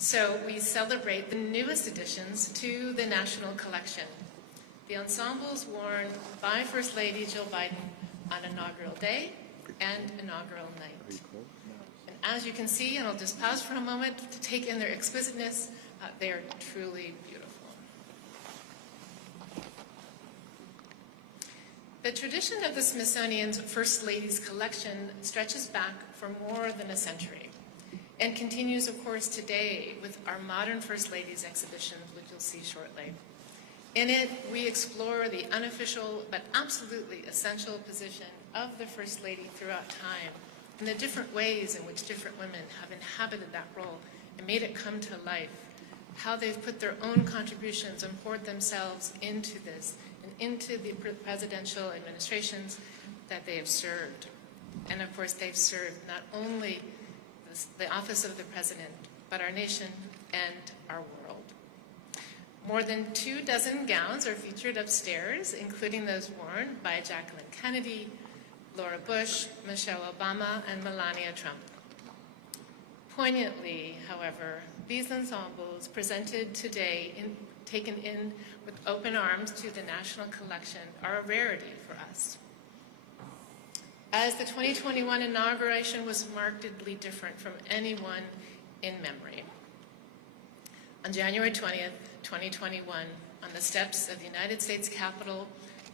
So we celebrate the newest additions to the National Collection. The ensembles worn by First Lady Jill Biden on inaugural day and inaugural night. And as you can see, and I'll just pause for a moment to take in their exquisiteness, they are truly beautiful. The tradition of the Smithsonian's First Ladies collection stretches back for more than a century and continues, of course, today with our modern First Ladies exhibition, which you'll see shortly. In it, we explore the unofficial but absolutely essential position of the First Lady throughout time and the different ways in which different women have inhabited that role and made it come to life, how they've put their own contributions and poured themselves into this and into the presidential administrations that they have served. And of course, they've served not only the office of the president, but our nation and our world. More than 24 gowns are featured upstairs, including those worn by Jacqueline Kennedy, Laura Bush, Michelle Obama, and Melania Trump. Poignantly, however, these ensembles presented today, taken in with open arms to the National Collection, are a rarity for us. As the 2021 inauguration was markedly different from anyone in memory. On January 20th, 2021, on the steps of the United States Capitol,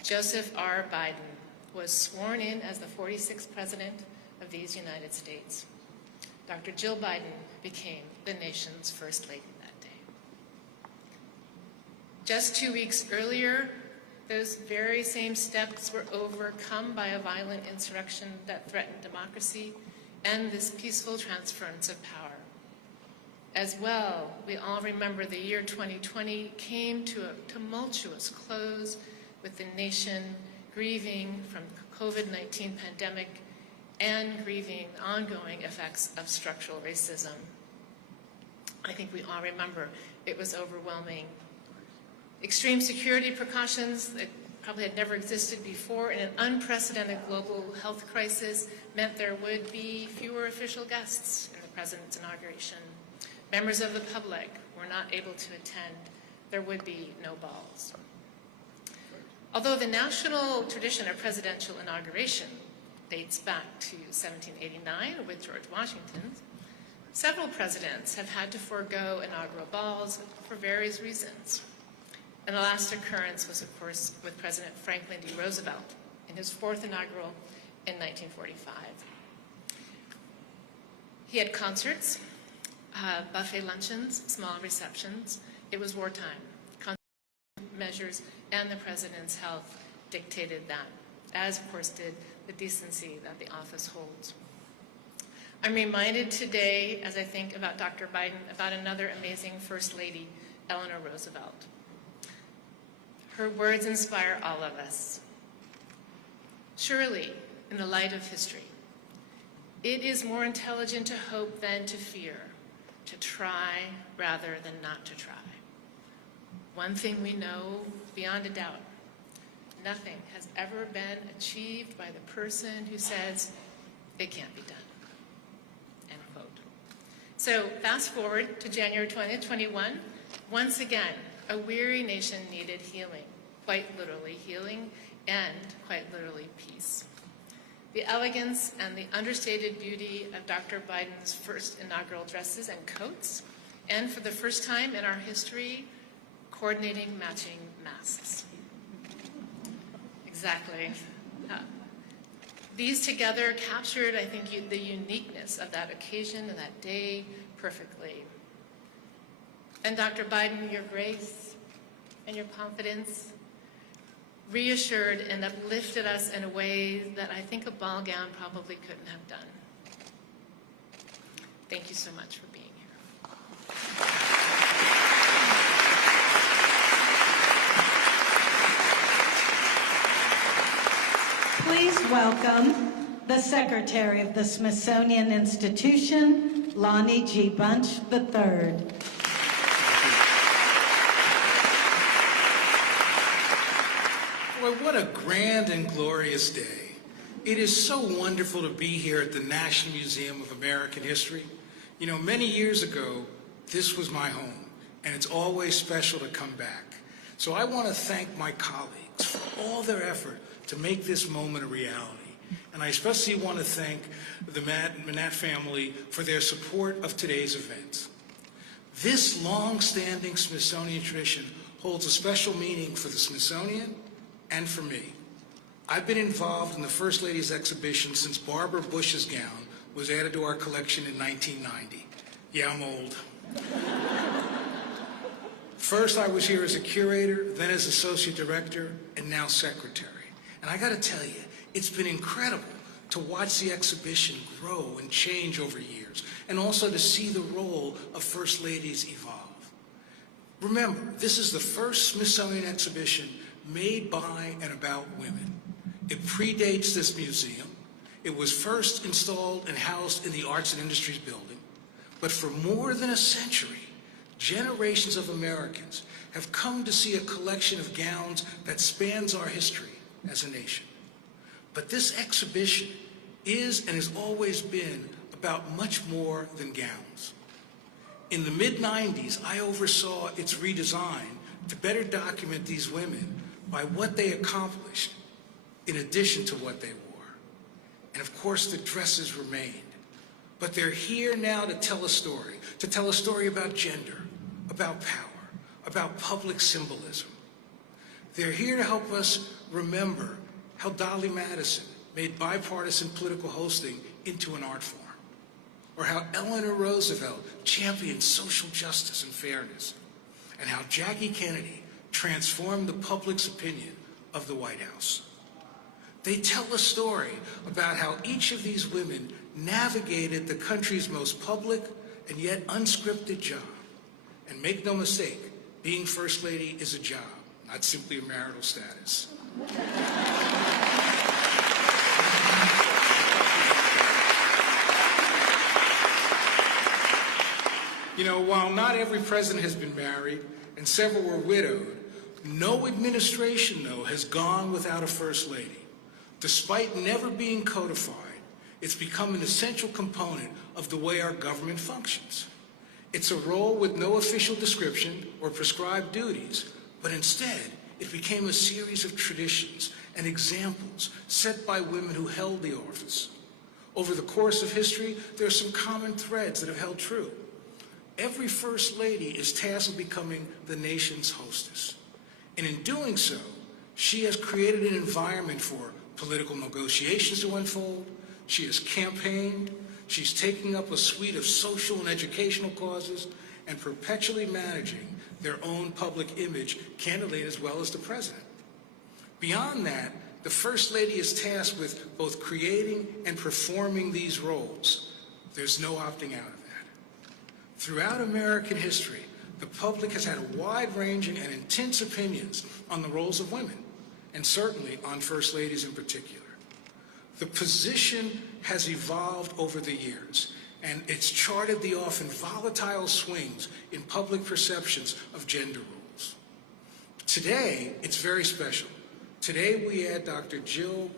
Joseph R. Biden was sworn in as the 46th President of these United States. Dr. Jill Biden became the nation's First Lady that day. Just 2 weeks earlier, those very same steps were overcome by a violent insurrection that threatened democracy and this peaceful transference of power. As well, we all remember the year 2020 came to a tumultuous close with the nation grieving from the COVID-19 pandemic and grieving the ongoing effects of structural racism. I think we all remember it was overwhelming. Extreme security precautions that probably had never existed before in an unprecedented global health crisis meant there would be fewer official guests in the president's inauguration. Members of the public were not able to attend. There would be no balls. Although the national tradition of presidential inauguration dates back to 1789 with George Washington, several presidents have had to forego inaugural balls for various reasons. And the last occurrence was, of course, with President Franklin D. Roosevelt in his fourth inaugural in 1945. He had concerts, buffet luncheons, small receptions. It was wartime. Measures and the president's health dictated that, as of course did the decency that the office holds. I'm reminded today, as I think about Dr. Biden, about another amazing First Lady, Eleanor Roosevelt. Her words inspire all of us. Surely, in the light of history, it is more intelligent to hope than to fear, to try rather than not to try. One thing we know beyond a doubt, nothing has ever been achieved by the person who says, it can't be done, end quote. So fast forward to January 2021, once again, a weary nation needed healing, quite literally healing and quite literally peace. The elegance and the understated beauty of Dr. Biden's first inaugural dresses and coats, and for the first time in our history, coordinating matching masks. Exactly. These together captured, I think, the uniqueness of that occasion and that day perfectly. And Dr. Biden, your grace and your confidence reassured and uplifted us in a way that I think a ball gown probably couldn't have done. Thank you so much for being here. Please welcome the Secretary of the Smithsonian Institution, Lonnie G. Bunch III. Boy, what a grand and glorious day. It is so wonderful to be here at the National Museum of American History. You know, many years ago, this was my home, and it's always special to come back. So I want to thank my colleagues for all their effort to make this moment a reality. And I especially want to thank the Manat family for their support of today's event. This long-standing Smithsonian tradition holds a special meaning for the Smithsonian and for me. I've been involved in the First Lady's exhibition since Barbara Bush's gown was added to our collection in 1990. Yeah, I'm old. First, I was here as a curator, then as associate director, and now secretary. And I got to tell you, it's been incredible to watch the exhibition grow and change over years, and also to see the role of First Ladies evolve. Remember, this is the first Smithsonian exhibition made by and about women. It predates this museum. It was first installed and housed in the Arts and Industries building. But for more than a century, generations of Americans have come to see a collection of gowns that spans our history as a nation. But this exhibition is and has always been about much more than gowns. In the mid-90s, I oversaw its redesign to better document these women by what they accomplished in addition to what they wore. And of course, the dresses remained. But they're here now to tell a story about gender, about power, about public symbolism. They're here to help us remember how Dolly Madison made bipartisan political hosting into an art form, or how Eleanor Roosevelt championed social justice and fairness, and how Jackie Kennedy transformed the public's opinion of the White House. They tell a story about how each of these women navigated the country's most public and yet unscripted job. And make no mistake, being First Lady is a job, not simply a marital status. You know, while not every president has been married and several were widowed, no administration, though, has gone without a First Lady. Despite never being codified, it's become an essential component of the way our government functions. It's a role with no official description or prescribed duties, but instead, it became a series of traditions and examples set by women who held the office. Over the course of history, there are some common threads that have held true. Every First Lady is tasked with becoming the nation's hostess. And in doing so, she has created an environment for political negotiations to unfold. She has campaigned. She's taking up a suite of social and educational causes and perpetually managing their own public image, candidly as well as the president. Beyond that, the First Lady is tasked with both creating and performing these roles. There's no opting out of that. Throughout American history, the public has had wide-ranging and intense opinions on the roles of women, and certainly on First Ladies in particular. The position has evolved over the years, and it's charted the often volatile swings in public perceptions of gender roles. Today, it's very special. Today, we add Dr. Jill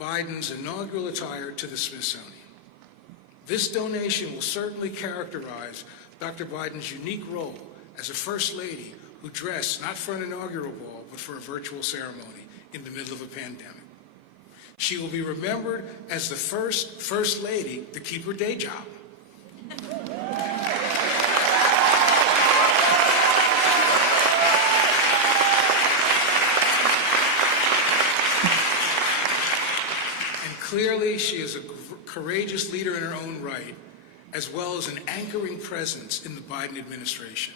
Biden's inaugural attire to the Smithsonian. This donation will certainly characterize Dr. Biden's unique role as a First Lady who dressed not for an inaugural ball, but for a virtual ceremony in the middle of a pandemic. She will be remembered as the first First Lady to keep her day job. And clearly, she is a courageous leader in her own right, as well as an anchoring presence in the Biden administration.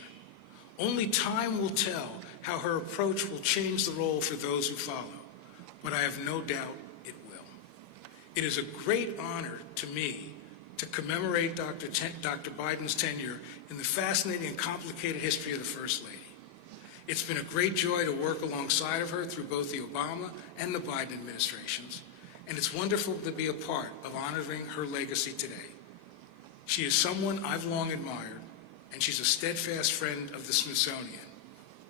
Only time will tell how her approach will change the role for those who follow, but I have no doubt it will. It is a great honor to me to commemorate Dr. Biden's tenure in the fascinating and complicated history of the First Lady. It's been a great joy to work alongside of her through both the Obama and the Biden administrations, and it's wonderful to be a part of honoring her legacy today. She is someone I've long admired, and she's a steadfast friend of the Smithsonian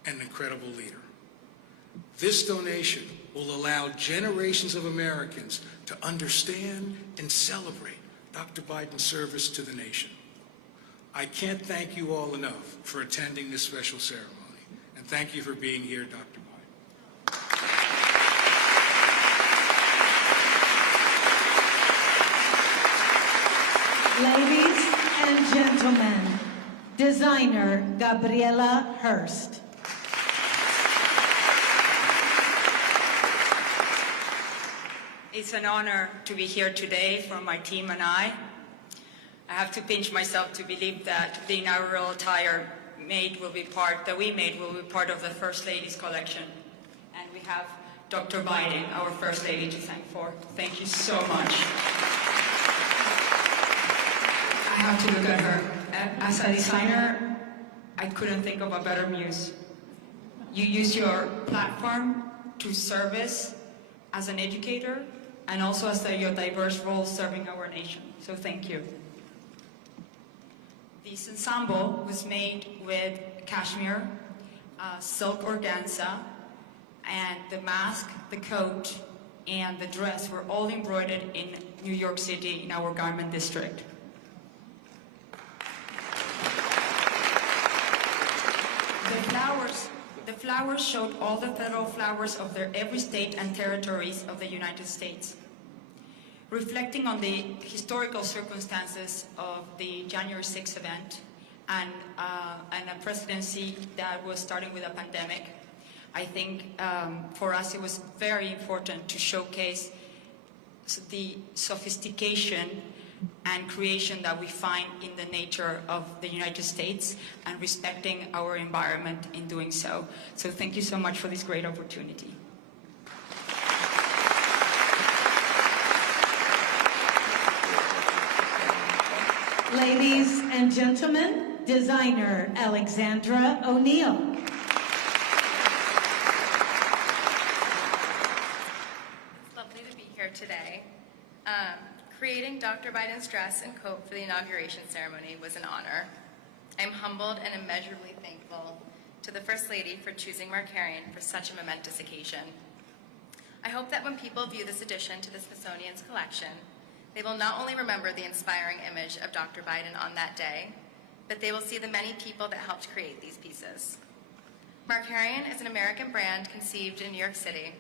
and an incredible leader. This donation will allow generations of Americans to understand and celebrate Dr. Biden's service to the nation. I can't thank you all enough for attending this special ceremony, and thank you for being here, Dr. Biden. Ladies and gentlemen, designer Gabriela Hurst. It's an honor to be here today for my team and I. I have to pinch myself to believe that the inaugural attire we made will be part of the First Lady's collection. And we have Dr. Biden, our First Lady, to thank for. Thank you so much. I have to look at her. As a designer, I couldn't think of a better muse. You use your platform to service as an educator and also as your diverse role serving our nation. So thank you. This ensemble was made with cashmere, silk organza, and the mask, the coat, and the dress were all embroidered in New York City in our garment district. The flowers showed all the federal flowers of every state and territories of the United States, reflecting on the historical circumstances of the January 6th event and a presidency that was starting with a pandemic. I think for us it was very important to showcase the sophistication and creation that we find in the nature of the United States and respecting our environment in doing so. So thank you so much for this great opportunity. Ladies and gentlemen, designer Alexandra O'Neill. It's lovely to be here today. Creating Dr. Biden's dress and coat for the inauguration ceremony was an honor. I'm humbled and immeasurably thankful to the First Lady for choosing Markarian for such a momentous occasion. I hope that when people view this addition to the Smithsonian's collection, they will not only remember the inspiring image of Dr. Biden on that day, but they will see the many people that helped create these pieces. Markarian is an American brand conceived in New York City,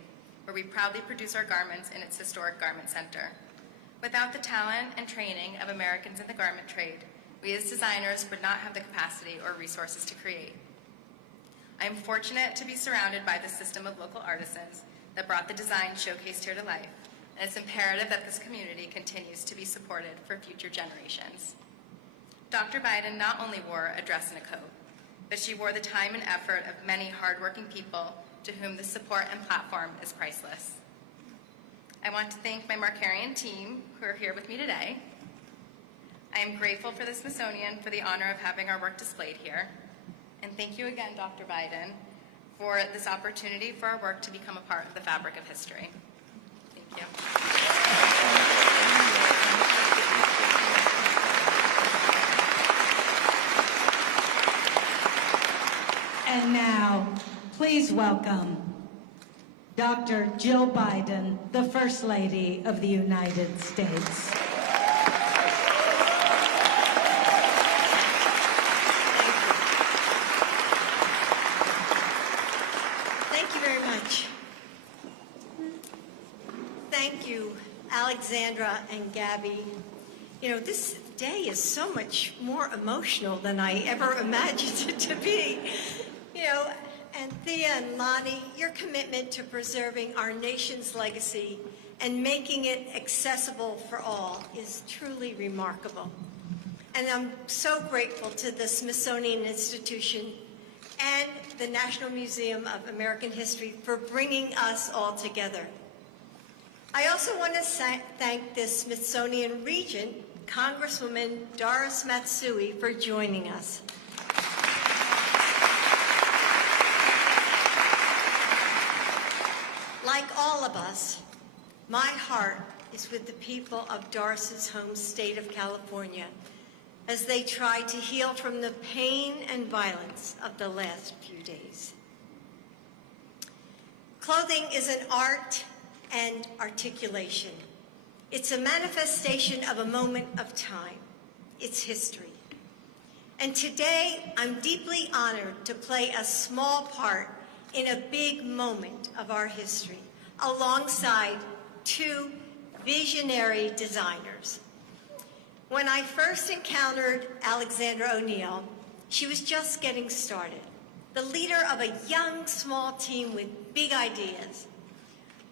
where we proudly produce our garments in its historic garment center. Without the talent and training of Americans in the garment trade, we as designers would not have the capacity or resources to create. I am fortunate to be surrounded by the system of local artisans that brought the design showcased here to life, and it's imperative that this community continues to be supported for future generations. Dr. Biden not only wore a dress and a coat, but she wore the time and effort of many hardworking people to whom the support and platform is priceless. I want to thank my Markarian team who are here with me today. I am grateful for the Smithsonian for the honor of having our work displayed here. And thank you again, Dr. Biden, for this opportunity for our work to become a part of the fabric of history. Thank you. And now, please welcome Dr. Jill Biden, the First Lady of the United States. Thank you very much. Thank you, Alexandra and Gabby. You know, this day is so much more emotional than I ever imagined it to be. You know, and Thea and Lonnie, your commitment to preserving our nation's legacy and making it accessible for all is truly remarkable. And I'm so grateful to the Smithsonian Institution and the National Museum of American History for bringing us all together. I also want to thank the Smithsonian Regent, Congresswoman Doris Matsui, for joining us. Like all of us, my heart is with the people of Doris's home state of California as they try to heal from the pain and violence of the last few days. Clothing is an art and articulation. It's a manifestation of a moment of time. It's history. And today, I'm deeply honored to play a small part in a big moment of our history, alongside two visionary designers. When I first encountered Alexandra O'Neill, she was just getting started, the leader of a young, small team with big ideas.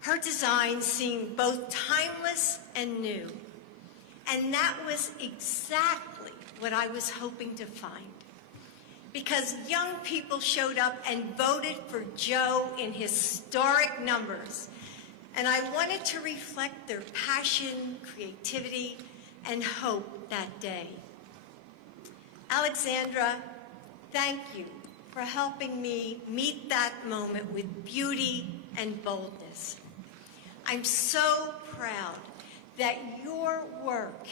Her designs seemed both timeless and new, and that was exactly what I was hoping to find. Because young people showed up and voted for Joe in historic numbers, and I wanted to reflect their passion, creativity, and hope that day. Alexandra, thank you for helping me meet that moment with beauty and boldness. I'm so proud that your work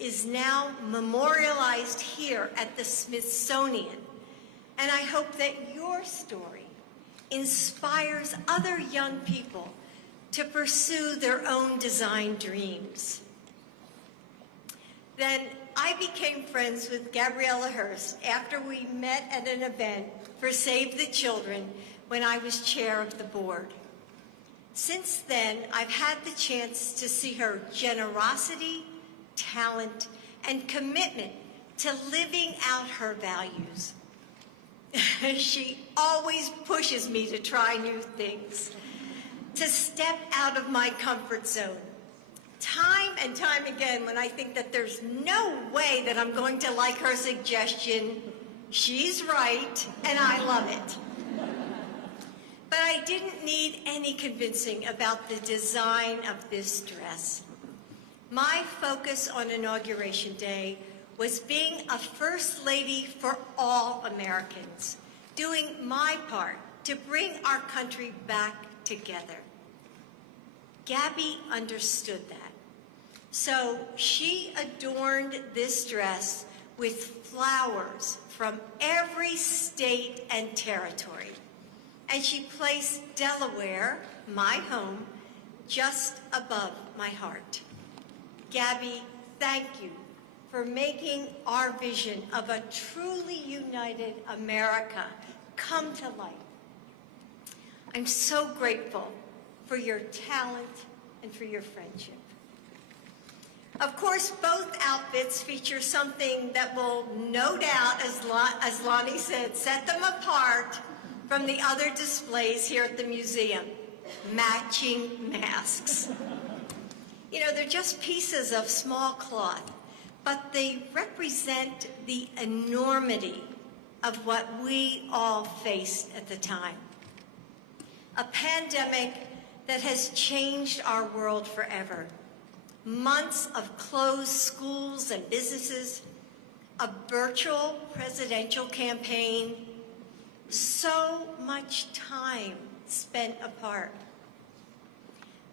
is now memorialized here at the Smithsonian, and I hope that your story inspires other young people to pursue their own design dreams. Then I became friends with Gabriella Hearst after we met at an event for Save the Children when I was chair of the board. Since then, I've had the chance to see her generosity, talent, and commitment to living out her values. She always pushes me to try new things, to step out of my comfort zone. Time and time again, when I think that there's no way that I'm going to like her suggestion, she's right, and I love it. But I didn't need any convincing about the design of this dress. My focus on Inauguration Day was being a First Lady for all Americans, doing my part to bring our country back together. Gabby understood that. So she adorned this dress with flowers from every state and territory. And she placed Delaware, my home, just above my heart. Gabby, thank you for making our vision of a truly united America come to life. I'm so grateful for your talent and for your friendship. Of course, both outfits feature something that will no doubt, as Lonnie said, set them apart from the other displays here at the museum: matching masks. You know, they're just pieces of small cloth, but they represent the enormity of what we all faced at the time. A pandemic that has changed our world forever. Months of closed schools and businesses, a virtual presidential campaign, so much time spent apart.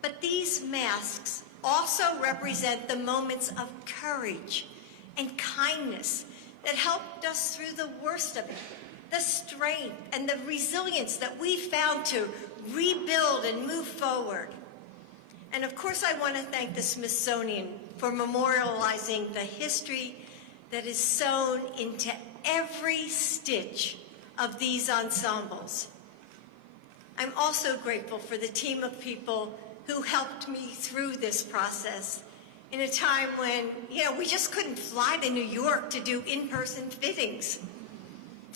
But these masks also represent the moments of courage and kindness that helped us through the worst of it, the strength and the resilience that we found to rebuild and move forward. And of course, I want to thank the Smithsonian for memorializing the history that is sewn into every stitch of these ensembles. I'm also grateful for the team of people who helped me through this process in a time when, we just couldn't fly to New York to do in-person fittings.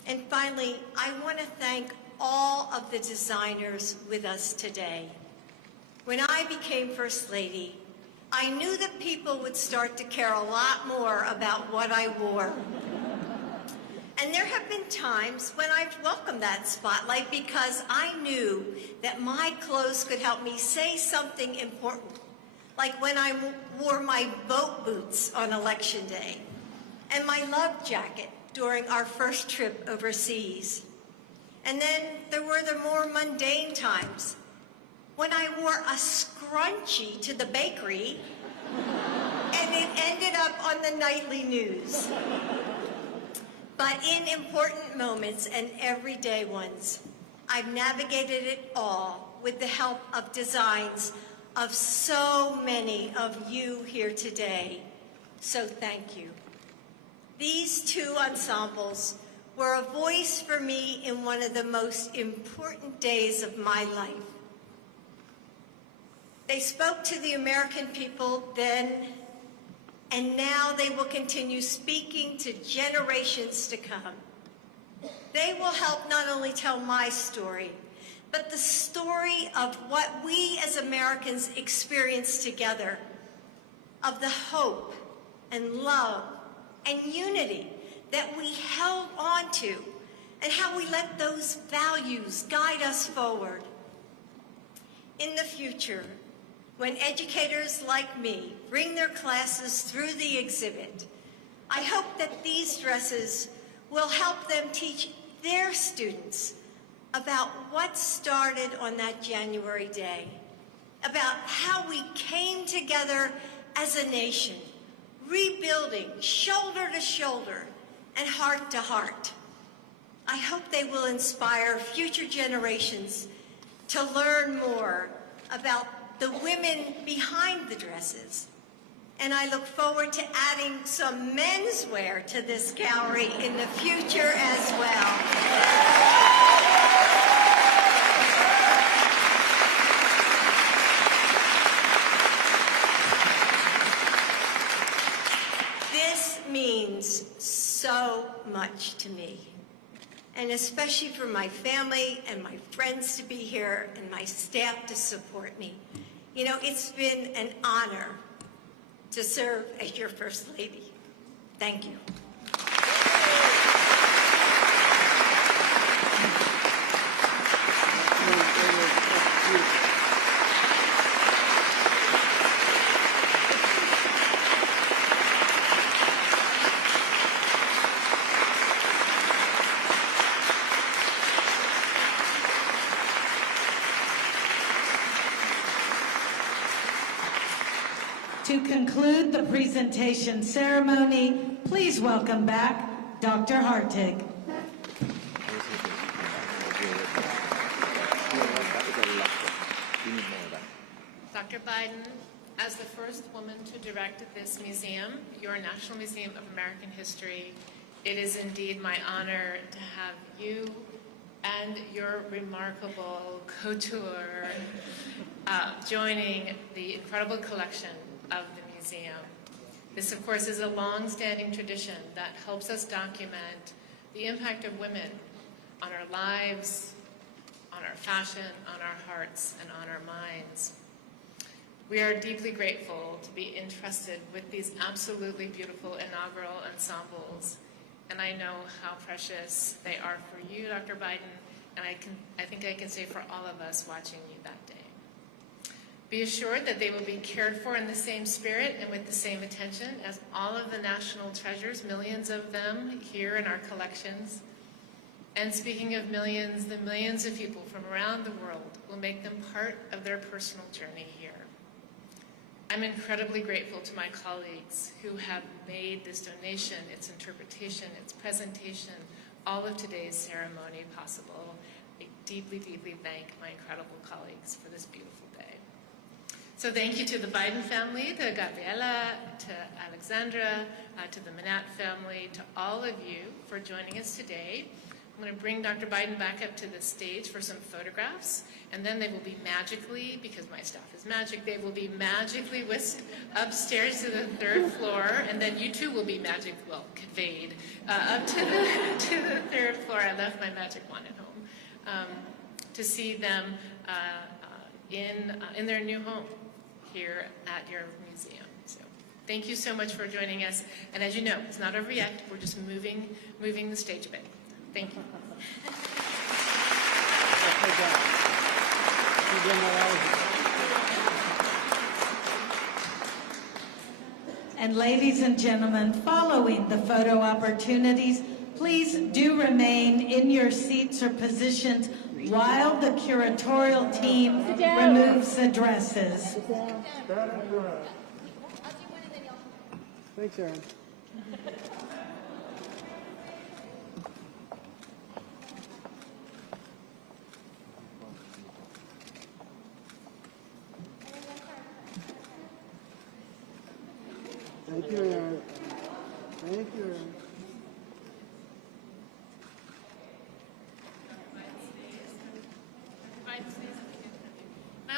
And finally, I want to thank all of the designers with us today. When I became First Lady, I knew that people would start to care a lot more about what I wore. And there have been times when I've welcomed that spotlight because I knew that my clothes could help me say something important, like when I wore my boat boots on Election Day and my love jacket during our first trip overseas. And then there were the more mundane times when I wore a scrunchie to the bakery and it ended up on the nightly news. But in important moments and everyday ones, I've navigated it all with the help of designs of so many of you here today. So thank you. These two ensembles were a voice for me in one of the most important days of my life. They spoke to the American people then, and now they will continue speaking to generations to come. They will help not only tell my story, but the story of what we as Americans experience together, of the hope and love and unity that we held on to, and how we let those values guide us forward. In the future, when educators like me bring their classes through the exhibit, I hope that these dresses will help them teach their students about what started on that January day, about how we came together as a nation, rebuilding shoulder to shoulder and heart to heart. I hope they will inspire future generations to learn more about the women behind the dresses. And I look forward to adding some menswear to this gallery in the future as well. This means so much to me, and especially for my family and my friends to be here and my staff to support me. You know, it's been an honor to serve as your First Lady. Thank you. To conclude the presentation ceremony, please welcome back Dr. Hartig. Dr. Biden, as the first woman to direct this museum, your National Museum of American History, it is indeed my honor to have you and your remarkable couture joining the incredible collection of the museum. This, of course, is a long-standing tradition that helps us document the impact of women on our lives, on our fashion, on our hearts, and on our minds. We are deeply grateful to be entrusted with these absolutely beautiful inaugural ensembles, and I know how precious they are for you, Dr. Biden, and I think I can say for all of us watching you that day. Be assured that they will be cared for in the same spirit and with the same attention as all of the national treasures, millions of them here in our collections. And speaking of millions, the millions of people from around the world will make them part of their personal journey here. I'm incredibly grateful to my colleagues who have made this donation, its interpretation, its presentation, all of today's ceremony possible. I deeply, deeply thank my incredible colleagues for this beautiful day. So thank you to the Biden family, to Gabriela, to Alexandra, to the Manat family, to all of you for joining us today. I'm going to bring Dr. Biden back up to the stage for some photographs, and then they will be magically, because my staff is magic, they will be magically whisked upstairs to the third floor, and then you too will be conveyed up to the third floor. I left my magic wand at home to see them in their new home here at your museum. So thank you so much for joining us, and as you know, it's not over yet. We're just moving the stage a bit. Thank you. And ladies and gentlemen, following the photo opportunities, please do remain in your seats or positions while the curatorial team removes the dresses. Thanks, Aaron. Thank you, Aaron. Thank you, Aaron.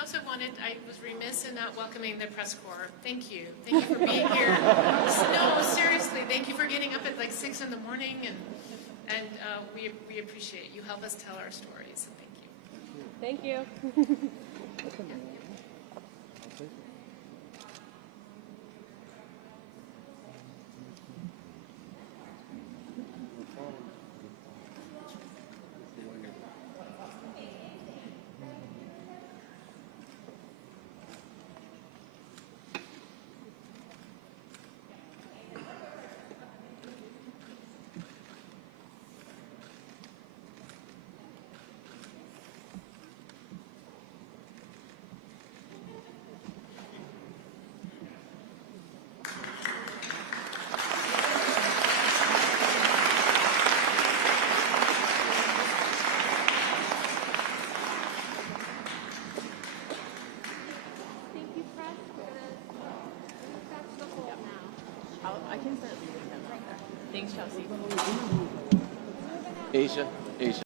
also I was remiss in not welcoming the press corps. Thank you. Thank you for being here. No, seriously, thank you for getting up at like 6 in the morning, and we appreciate it. You help us tell our stories. Thank you. Thank you. Asia.